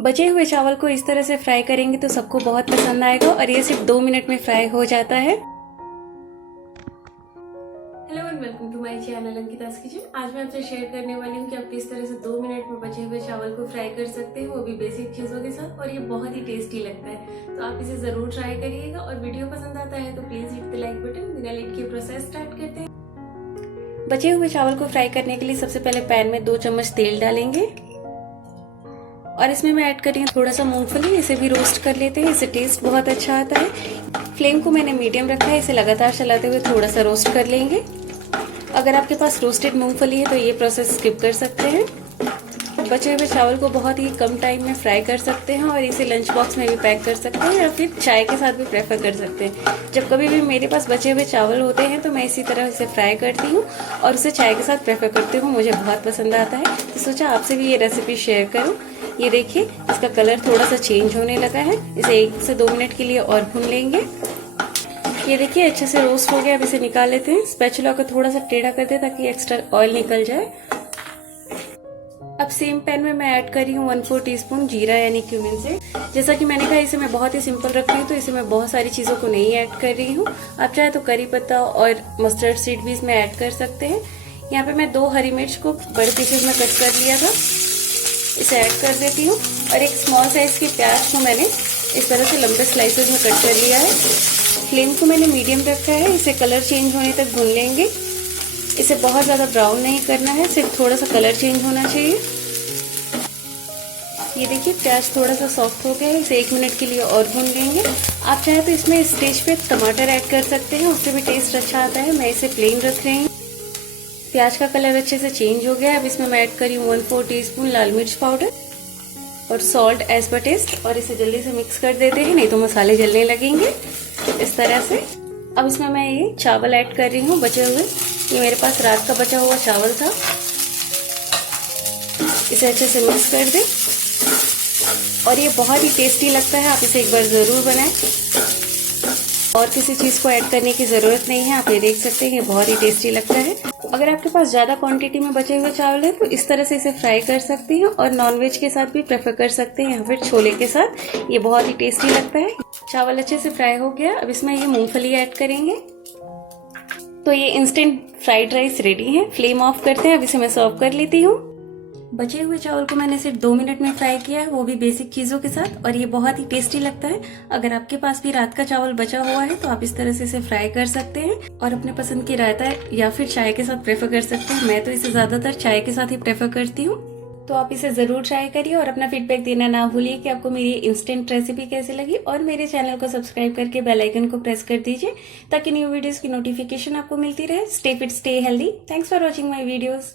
बचे हुए चावल को इस तरह से फ्राई करेंगे तो सबको बहुत पसंद आएगा और ये सिर्फ 2 मिनट में फ्राई हो जाता है। Hello and welcome to my channel Ankita's kitchen. आज मैं आपसे शेयर करने वाली हूँ कि आप किस तरह से 2 मिनट में बचे हुए चावल को फ्राई कर सकते हैं, वो भी बेसिक चीजों के साथ, और ये बहुत ही टेस्टी लगता है। तो आप इसे जरूर ट्राई करिएगा और वीडियो पसंद आता है तो please hit the like button. बिना लेट के प्रोसेस स्टार्ट करते हैं। बचे हुए चावल को फ्राई करने के लिए सबसे पहले पैन में 2 चम्मच तेल डालेंगे और इसमें मैं ऐड कर रही हूँ थोड़ा सा मूंगफली। इसे भी रोस्ट कर लेते हैं, इससे टेस्ट बहुत अच्छा आता है। फ्लेम को मैंने मीडियम रखा है, इसे लगातार चलाते हुए थोड़ा सा रोस्ट कर लेंगे। अगर आपके पास रोस्टेड मूंगफली है तो ये प्रोसेस स्किप कर सकते हैं। बचे हुए चावल को बहुत ही कम टाइम में फ्राई कर सकते हैं और इसे लंच बॉक्स में भी पैक कर सकते हैं या फिर चाय के साथ भी प्रेफर कर सकते हैं। जब कभी भी मेरे पास बचे हुए चावल होते हैं तो मैं इसी तरह इसे फ्राई करती हूँ और उसे चाय के साथ प्रेफर करती हूँ। मुझे बहुत पसंद आता है तो सोचा आपसे भी ये रेसिपी शेयर करूँ। ये देखिए, इसका कलर थोड़ा सा चेंज होने लगा है। इसे 1 से 2 मिनट के लिए और भून लेंगे। ये देखिए अच्छे से रोस्ट हो गया। अब इसे निकाल लेते हैं। स्पैचुला को थोड़ा सा टेढ़ा कर दे ताकि एक्स्ट्रा ऑयल निकल जाए। अब सेम पैन में मैं ऐड कर रही हूँ 1/4 टीस्पून जीरा यानी क्यूमिन से। जैसा कि मैंने कहा, इसे मैं बहुत ही सिंपल रख रही हूँ तो इसे मैं बहुत सारी चीजों को नहीं ऐड कर रही हूँ। आप चाहे तो करी पत्ता और मस्टर्ड सीड भी इसमें ऐड कर सकते हैं। यहाँ पे मैं 2 हरी मिर्च को बड़े पीसेस में कट कर लिया था, इसे ऐड कर देती हूँ। और एक स्मॉल साइज के प्याज को मैंने इस तरह से लंबे स्लाइसेस में कट कर लिया है। फ्लेम को मैंने मीडियम रखा है, इसे कलर चेंज होने तक भून लेंगे। इसे बहुत ज्यादा ब्राउन नहीं करना है, सिर्फ थोड़ा सा कलर चेंज होना चाहिए। ये देखिए प्याज थोड़ा सा सॉफ्ट हो गया है, इसे 1 मिनट के लिए और भून लेंगे। आप चाहे तो इसमें स्टेज पे टमाटर ऐड कर सकते हैं, उससे भी टेस्ट अच्छा आता है। मैं इसे प्लेन रख रही हूँ। प्याज का कलर अच्छे से चेंज हो गया है। अब इसमें मैं ऐड करी 1/4 टीस्पून लाल मिर्च पाउडर और सॉल्ट एज पर टेस्ट, और इसे जल्दी से मिक्स कर देते हैं, नहीं तो मसाले जलने लगेंगे इस तरह से। अब इसमें मैं ये चावल ऐड कर रही हूँ बचे हुए। ये मेरे पास रात का बचा हुआ चावल था। इसे अच्छे से मिक्स कर दें और ये बहुत ही टेस्टी लगता है। आप इसे एक बार जरूर बनाएं और किसी चीज को ऐड करने की जरूरत नहीं है। आप ये देख सकते हैं, ये बहुत ही टेस्टी लगता है। अगर आपके पास ज्यादा क्वांटिटी में बचे हुए चावल है तो इस तरह से इसे फ्राई कर सकते हैं और नॉनवेज के साथ भी प्रेफर कर सकते हैं या फिर छोले के साथ। ये बहुत ही टेस्टी लगता है। चावल अच्छे से फ्राई हो गया। अब इसमें ये मूंगफली ऐड करेंगे। तो ये इंस्टेंट फ्राइड राइस रेडी है। फ्लेम ऑफ करते हैं। अब इसे मैं सर्व कर लेती हूँ। बचे हुए चावल को मैंने सिर्फ 2 मिनट में फ्राई किया है, वो भी बेसिक चीजों के साथ, और ये बहुत ही टेस्टी लगता है। अगर आपके पास भी रात का चावल बचा हुआ है तो आप इस तरह से इसे फ्राई कर सकते हैं और अपने पसंद की रायता या फिर चाय के साथ प्रेफर कर सकते हैं। मैं तो इसे ज्यादातर चाय के साथ ही प्रेफर करती हूँ। तो आप इसे जरूर ट्राई करिए और अपना फीडबैक देना ना भूलिए कि आपको मेरी इंस्टेंट रेसिपी कैसी लगी। और मेरे चैनल को सब्सक्राइब करके बेल आइकन को प्रेस कर दीजिए ताकि न्यू वीडियोस की नोटिफिकेशन आपको मिलती रहे। Stay fit, stay healthy. Thanks for watching my videos.